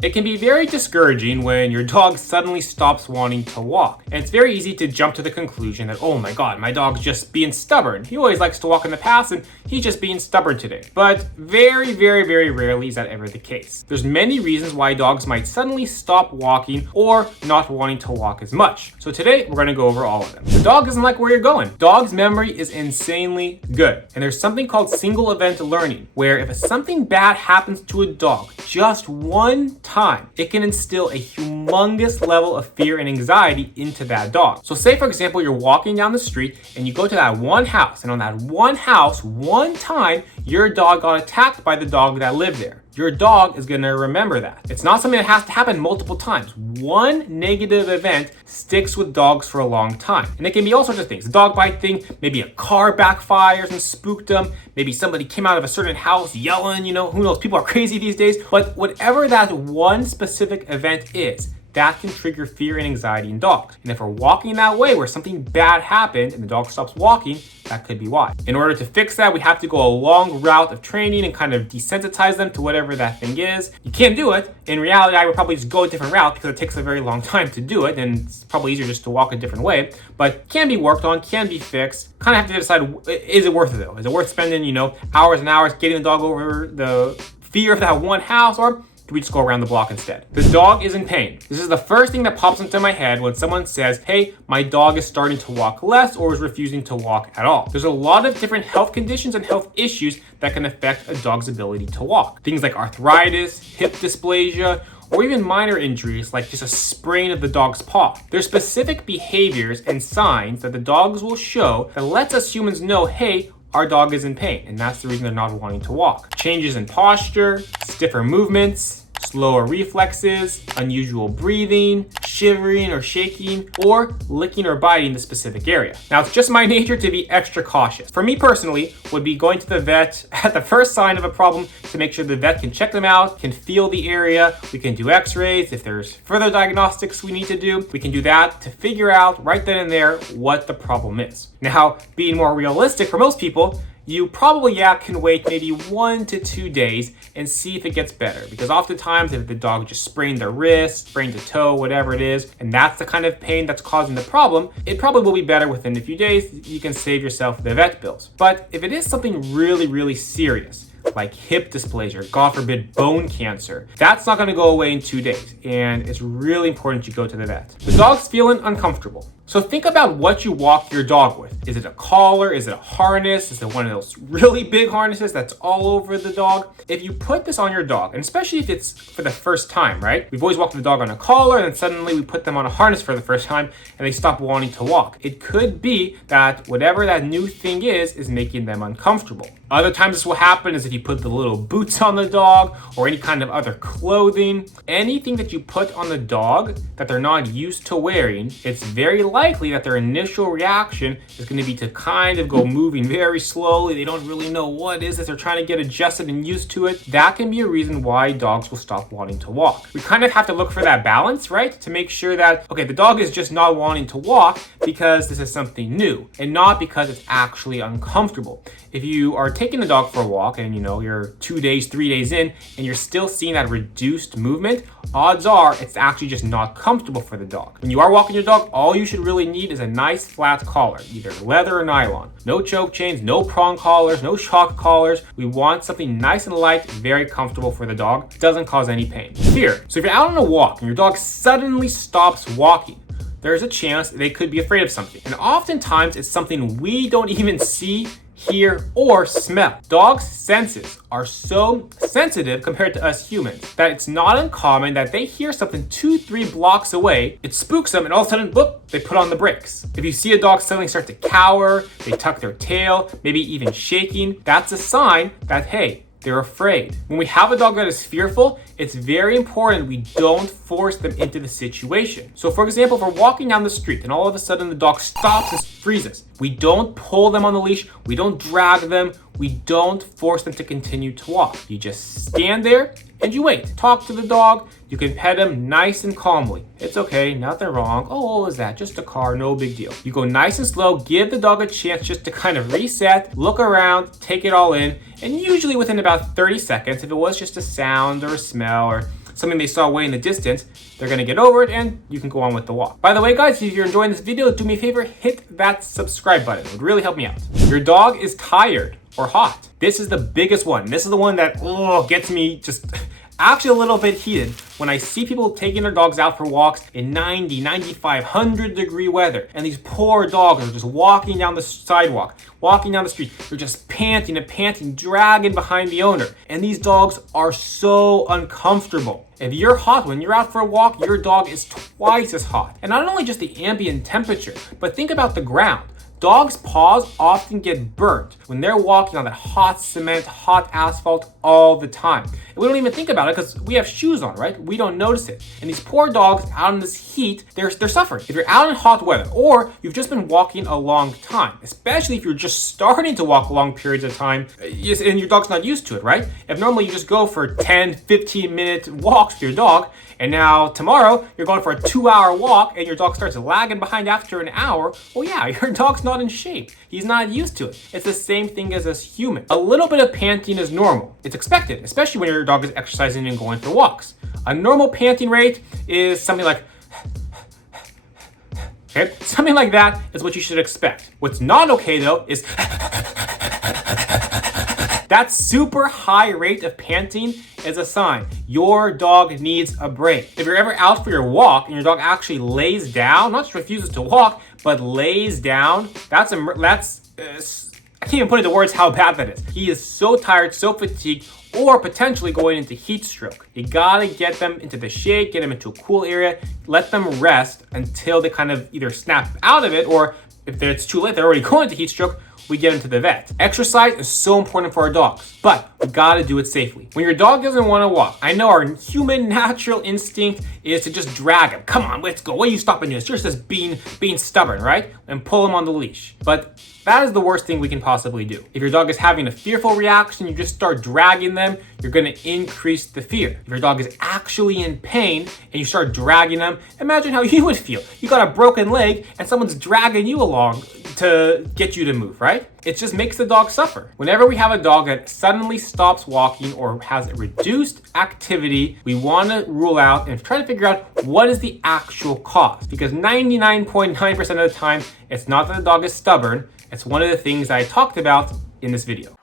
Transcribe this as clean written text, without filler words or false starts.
It can be very discouraging when your dog suddenly stops wanting to walk. And it's very easy to jump to the conclusion that, oh my god, my dog's just being stubborn. He always likes to walk in the past and he's just being stubborn today. But very, very, very rarely is that ever the case. There's many reasons why dogs might suddenly stop walking or not wanting to walk as much. So today we're going to go over all of them. The dog doesn't like where you're going. Dog's memory is insanely good. And there's something called single event learning, where if something bad happens to a dog just one time, it can instill a humongous level of fear and anxiety into that dog. So say, for example, you're walking down the street and you go to that one house, and on that one house, one time, your dog got attacked by the dog that lived there. Your dog is going to remember that. It's not something that has to happen multiple times. One negative event sticks with dogs for a long time. And it can be all sorts of things. The dog bite thing, maybe a car backfires and spooked them. Maybe somebody came out of a certain house yelling, who knows, people are crazy these days. But whatever that one specific event is, that can trigger fear and anxiety in dogs. And if we're walking that way where something bad happened and the dog stops walking, that could be why. In order to fix that, we have to go a long route of training and kind of desensitize them to whatever that thing is. You can't do it. In reality, I would probably just go a different route because it takes a very long time to do it, and it's probably easier just to walk a different way. But can be worked on, can be fixed. Kind of have to decide, is it worth it though? Is it worth spending, hours and hours getting the dog over the fear of that one house, or do we just go around the block instead? The dog is in pain. This is the first thing that pops into my head when someone says, hey, my dog is starting to walk less or is refusing to walk at all. There's a lot of different health conditions and health issues that can affect a dog's ability to walk. Things like arthritis, hip dysplasia, or even minor injuries like just a sprain of the dog's paw. There's specific behaviors and signs that the dogs will show that lets us humans know, hey, our dog is in pain, and that's the reason they're not wanting to walk. Changes in posture, stiffer movements, slower reflexes, unusual breathing, shivering or shaking, or licking or biting the specific area. Now, it's just my nature to be extra cautious. For me personally, would be going to the vet at the first sign of a problem to make sure the vet can check them out, can feel the area, we can do x-rays. If there's further diagnostics we need to do, we can do that to figure out right then and there what the problem is. Now, being more realistic for most people, you probably can wait maybe 1 to 2 days and see if it gets better. Because oftentimes if the dog just sprained their wrist, sprained a toe, whatever it is, and that's the kind of pain that's causing the problem, it probably will be better within a few days. You can save yourself the vet bills. But if it is something really, really serious, like hip dysplasia, God forbid, bone cancer, that's not gonna go away in 2 days. And it's really important you go to the vet. The dog's feeling uncomfortable. So think about what you walk your dog with. Is it a collar? Is it a harness? Is it one of those really big harnesses that's all over the dog? If you put this on your dog, and especially if it's for the first time, right? We've always walked the dog on a collar, and then suddenly we put them on a harness for the first time and they stop wanting to walk. It could be that whatever that new thing is making them uncomfortable. Other times this will happen is if you put the little boots on the dog or any kind of other clothing. Anything that you put on the dog that they're not used to wearing, it's very likely that their initial reaction is going to be to kind of go moving very slowly. They don't really know what it is that they're trying to get adjusted and used to it. That can be a reason why dogs will stop wanting to walk. We kind of have to look for that balance, right? To make sure that, okay, the dog is just not wanting to walk because this is something new and not because it's actually uncomfortable. If you are taking the dog for a walk and you're 2 days, 3 days in and you're still seeing that reduced movement, odds are it's actually just not comfortable for the dog. When you are walking your dog, all you should really need is a nice flat collar, either leather or nylon. No choke chains, no prong collars, no shock collars. We want something nice and light, very comfortable for the dog. It doesn't cause any pain. Fear. So if you're out on a walk and your dog suddenly stops walking, there's a chance they could be afraid of something. And oftentimes it's something we don't even see, hear, or smell. Dogs' senses are so sensitive compared to us humans that it's not uncommon that they hear something 2-3 blocks away, it spooks them, and all of a sudden, boop, they put on the brakes. If you see a dog suddenly start to cower, they tuck their tail, maybe even shaking, that's a sign that, hey, they're afraid. When we have a dog that is fearful, it's very important we don't force them into the situation. So for example, if we're walking down the street and all of a sudden the dog stops and freezes, we don't pull them on the leash, we don't drag them, we don't force them to continue to walk. You just stand there and you wait. Talk to the dog. You can pet him nice and calmly. It's okay, nothing wrong. Oh, what was that? Just a car, no big deal. You go nice and slow, give the dog a chance just to kind of reset, look around, take it all in, and usually within about 30 seconds, if it was just a sound or a smell or something they saw way in the distance, they're gonna get over it and you can go on with the walk. By the way, guys, if you're enjoying this video, do me a favor, hit that subscribe button. It would really help me out. Your dog is tired or hot. This is the biggest one. This is the one that gets me just actually a little bit heated when I see people taking their dogs out for walks in 90, 95, 100-degree weather. And these poor dogs are just walking down the sidewalk, walking down the street. They're just panting and panting, dragging behind the owner. And these dogs are so uncomfortable. If you're hot when you're out for a walk, your dog is twice as hot. And not only just the ambient temperature, but think about the ground. Dogs' paws often get burnt when they're walking on that hot cement, hot asphalt all the time. And we don't even think about it because we have shoes on, right? We don't notice it. And these poor dogs out in this heat, they're suffering. If you're out in hot weather or you've just been walking a long time, especially if you're just starting to walk long periods of time and your dog's not used to it, right? If normally you just go for 10, 15-minute walks with your dog, and now tomorrow you're going for a 2-hour walk and your dog starts lagging behind after an hour, well, yeah, your dog's not in shape. He's not used to it. It's the same thing as us humans. A little bit of panting is normal. It's expected, especially when your dog is exercising and going for walks. A normal panting rate is something like okay, something like that is what you should expect. What's not okay though is that super high rate of panting is a sign your dog needs a break. If you're ever out for your walk and your dog actually lays down, not just refuses to walk, but lays down, I can't even put into words how bad that is. He is so tired, so fatigued, or potentially going into heat stroke. You gotta get them into the shade, get them into a cool area, let them rest until they kind of either snap out of it, or if it's too late, they're already going to heat stroke, we get them to the vet. Exercise is so important for our dogs, but we gotta do it safely. When your dog doesn't wanna walk, I know our human natural instinct is to just drag him. Come on, let's go. What are you stopping this? You're just being stubborn, right? And pull him on the leash. But that is the worst thing we can possibly do. If your dog is having a fearful reaction, you just start dragging them, you're gonna increase the fear. If your dog is actually in pain and you start dragging them, imagine how you would feel. You got a broken leg and someone's dragging you along to get you to move, right? It just makes the dog suffer. Whenever we have a dog that suddenly stops walking or has a reduced activity, we want to rule out and try to figure out what is the actual cause. Because 99.9% of the time, it's not that the dog is stubborn, it's one of the things I talked about in this video.